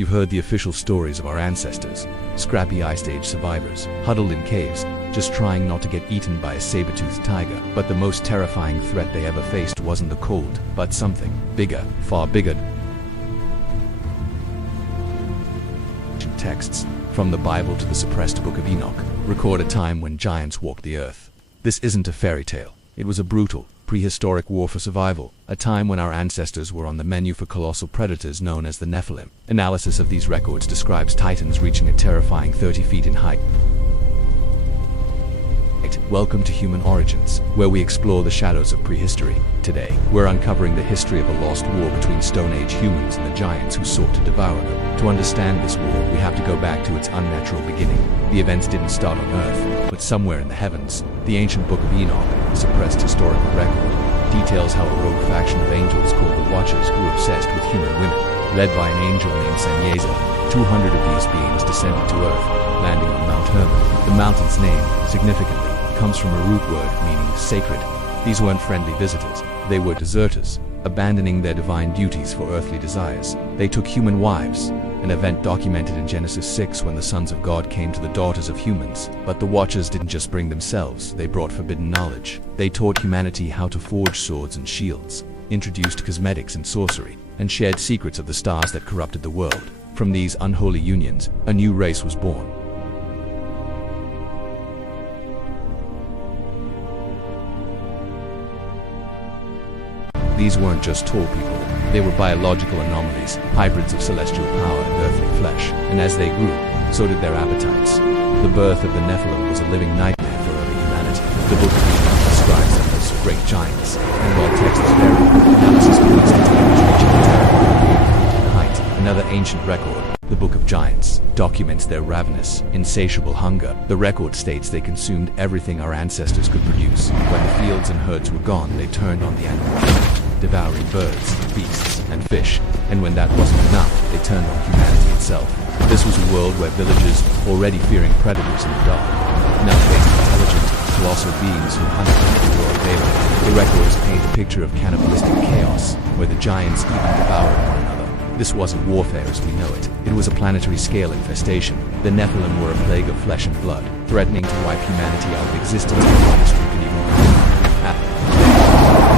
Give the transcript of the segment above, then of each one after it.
You've heard the official stories of our ancestors, scrappy Ice Age survivors, huddled in caves, just trying not to get eaten by a saber-toothed tiger. But the most terrifying threat they ever faced wasn't the cold, but something bigger, far bigger. Texts, from the Bible to the suppressed Book of Enoch, record a time when giants walked the earth. This isn't a fairy tale. It was a brutal, prehistoric war for survival, a time when our ancestors were on the menu for colossal predators known as the Nephilim. Analysis of these records describes titans reaching a terrifying 30 feet in height. Welcome to Human Origins, where we explore the shadows of prehistory. Today, we're uncovering the history of a lost war between Stone Age humans and the giants who sought to devour them. To understand this war, we have to go back to its unnatural beginning. The events didn't start on Earth, but somewhere in the heavens. The ancient Book of Enoch, a suppressed historical record, details how a rogue faction of angels called the Watchers grew obsessed with human women. Led by an angel named Sanyeza, 200 of these beings descended to Earth, landing on Mount Hermon. The mountain's name, significantly, comes from a root word meaning sacred. These weren't friendly visitors, they were deserters, abandoning their divine duties for earthly desires. They took human wives, an event documented in Genesis 6 when the sons of God came to the daughters of humans. But the Watchers didn't just bring themselves, they brought forbidden knowledge. They taught humanity how to forge swords and shields, introduced cosmetics and sorcery, and shared secrets of the stars that corrupted the world. From these unholy unions, a new race was born. These weren't just tall people, they were biological anomalies, hybrids of celestial power and earthly flesh, and as they grew, so did their appetites. The birth of the Nephilim was a living nightmare for early humanity. The Book of Enoch describes them as great giants, and while texts vary, analysis points to tales reaching a terrifying height. Another ancient record, the Book of Giants, documents their ravenous, insatiable hunger. The record states they consumed everything our ancestors could produce. When the fields and herds were gone, they turned on the animals, devouring birds, beasts, and fish. And when that wasn't enough, they turned on humanity itself. This was a world where villagers, already fearing predators in the dark, now faced intelligent, colossal beings who hunted the world daily. The records paint a picture of cannibalistic chaos, where the giants even devoured one another. This wasn't warfare as we know it. It was a planetary-scale infestation. The Nephilim were a plague of flesh and blood, threatening to wipe humanity out of existence before history could even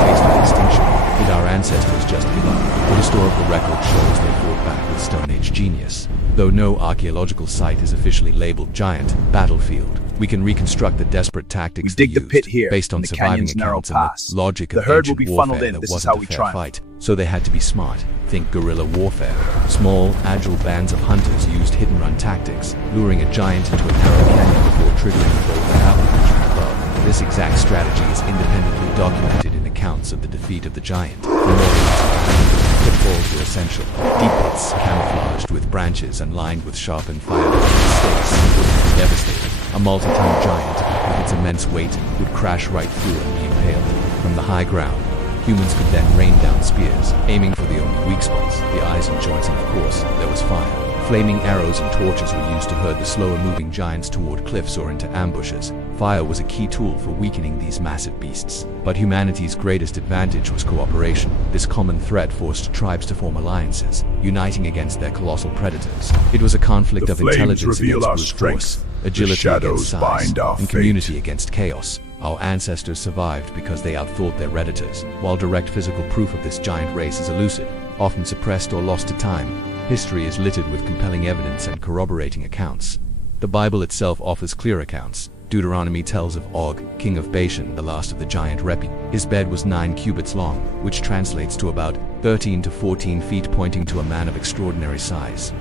faced with extinction. Did our ancestors just give up? The historical record shows they fought back with Stone Age genius. Though no archaeological site is officially labeled giant battlefield, we can reconstruct the desperate tactics they used based on surviving accounts and the logic of ancient warfare that wasn't a fair fight. So they had to be smart. Think guerrilla warfare. Small, agile bands of hunters used hit-and-run tactics, luring a giant into a narrow canyon before triggering a bolt avalanche from above. This exact strategy is independently documented in accounts of the defeat of the giant. Pitfalls were essential. Deep pits, camouflaged with branches and lined with sharpened fire stakes, would be devastating. A multi-ton giant, with its immense weight, would crash right through and be impaled. From the high ground, humans could then rain down spears, aiming for the only weak spots, the eyes and joints, and of course, there was fire. Flaming arrows and torches were used to herd the slower-moving giants toward cliffs or into ambushes. Fire was a key tool for weakening these massive beasts. But humanity's greatest advantage was cooperation. This common threat forced tribes to form alliances, uniting against their colossal predators. It was a conflict of intelligence against brute force, agility against size, and community against chaos. Our ancestors survived because they outthought their redditors. While direct physical proof of this giant race is elusive, often suppressed or lost to time, history is littered with compelling evidence and corroborating accounts. The Bible itself offers clear accounts. Deuteronomy tells of Og, king of Bashan, the last of the giant Repi. His bed was 9 cubits long, which translates to about 13 to 14 feet, pointing to a man of extraordinary size.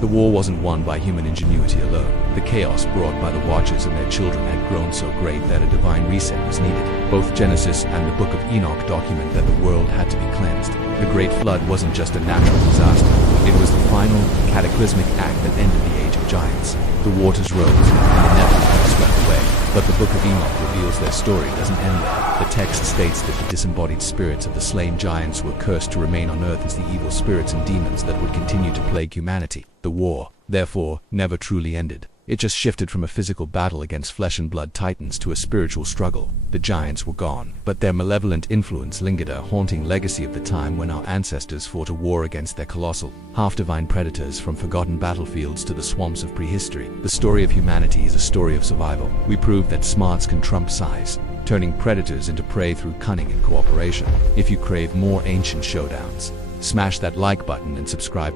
The war wasn't won by human ingenuity alone. The chaos brought by the Watchers and their children had grown so great that a divine reset was needed. Both Genesis and the Book of Enoch document that the world had to be cleansed. The Great Flood wasn't just a natural disaster. It was the final, cataclysmic act that ended the Age of Giants. The waters rose, and the Nephilim swept away. But the Book of Enoch reveals their story doesn't end there. The text states that the disembodied spirits of the slain giants were cursed to remain on earth as the evil spirits and demons that would continue to plague humanity. The war, therefore, never truly ended. It just shifted from a physical battle against flesh and blood titans to a spiritual struggle. The giants were gone, but their malevolent influence lingered, a haunting legacy of the time when our ancestors fought a war against their colossal, half-divine predators. From forgotten battlefields to the swamps of prehistory, the story of humanity is a story of survival. We proved that smarts can trump size, turning predators into prey through cunning and cooperation. If you crave more ancient showdowns, smash that like button and subscribe.